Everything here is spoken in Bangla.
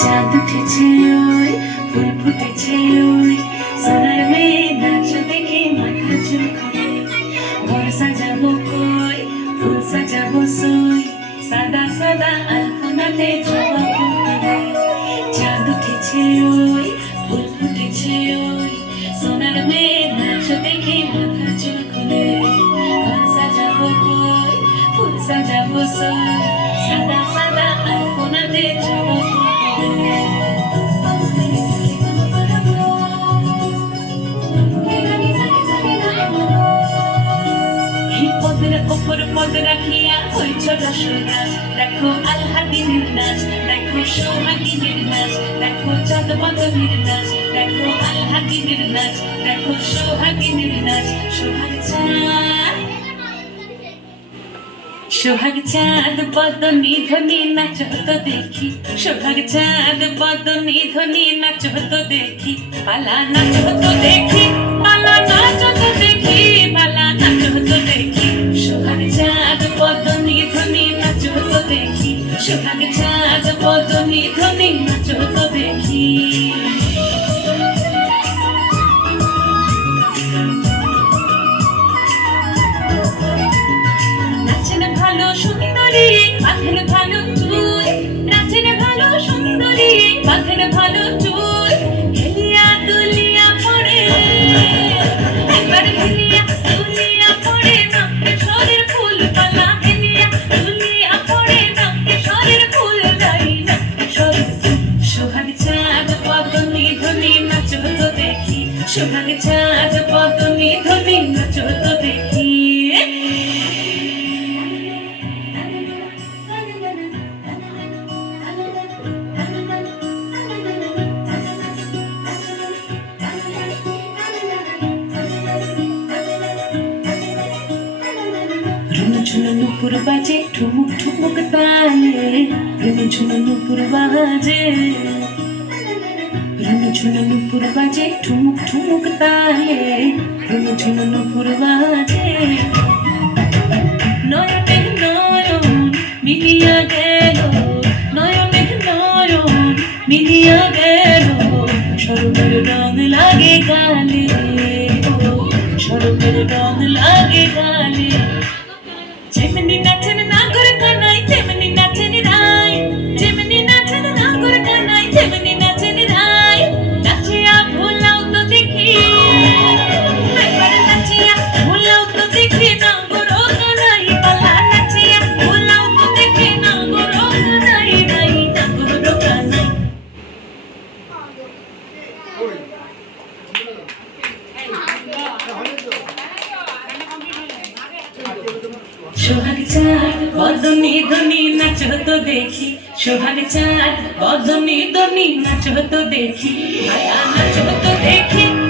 চাঁদ উঠেছে ওই, ফুল ফুটেছে ওই। সোনার মেয়ে নাচ দেখে মাথা চুল করে ঘর সাজাবো কই, ফুল সাজাবো সই। সাদা সাদা আলপনাতে জবা ফুটবে চাঁদ উঠেছে ওই, ফুল ফুটেছে ওই। সোনার মেয়ে নাচ দেখে মাথা চুল খুলে। ঘর সাজাবো কই, ফুল সাজাবো সই। সাদা সাদা আলপনাতে জবা পদের ওপর পদ রাখিয়া হইছ রসনা দেখো আলহাদিনের নাচ, দেখো সোহাগিনের নাচ, দেখো চাঁদ বদনের নাচ, দেখো আলহাদিনের নাচ, দেখো সোহাগিনের নাচ। সোহাগ চাঁদ সোহাগ চাঁদ পদ নিধনি নাচ তো দেখি। সোহাগ চাঁদ পদ নিধনি নাচ তো দেখি। পালা নাচ তো দেখি, পালা চাঁদ পদ নিধনি নাচ তো দেখি। নাচেন ভালো সুন্দরী, বাঁধেন ভালো তুই নাচেন ভালো সুন্দরী, বাঁধেন ভালো সোহাগ চাঁদ পদনি ধনি নাচ তো বাজে ঠুমুক ঠুমুক তালে ঝুনু বাজে। রুনু ঝুনু নুপুর বাজে, ঠুমুক ঠুমুক তালে। রুনু ঝুনু নুপুর বাজে। নয়নে নয়ন মিলিয়া গেল, নয়নে নয়ন মিলিয়া গেল। সরবের রং লাগে গালে সরবের রং লাগে গালে। সোহাগ চাঁদ, বদনি ধনি, নাচ তো দেখি। সোহাগ চাঁদ, বদনি ধনি, নাচ তো দেখি। নাচ তো দেখি।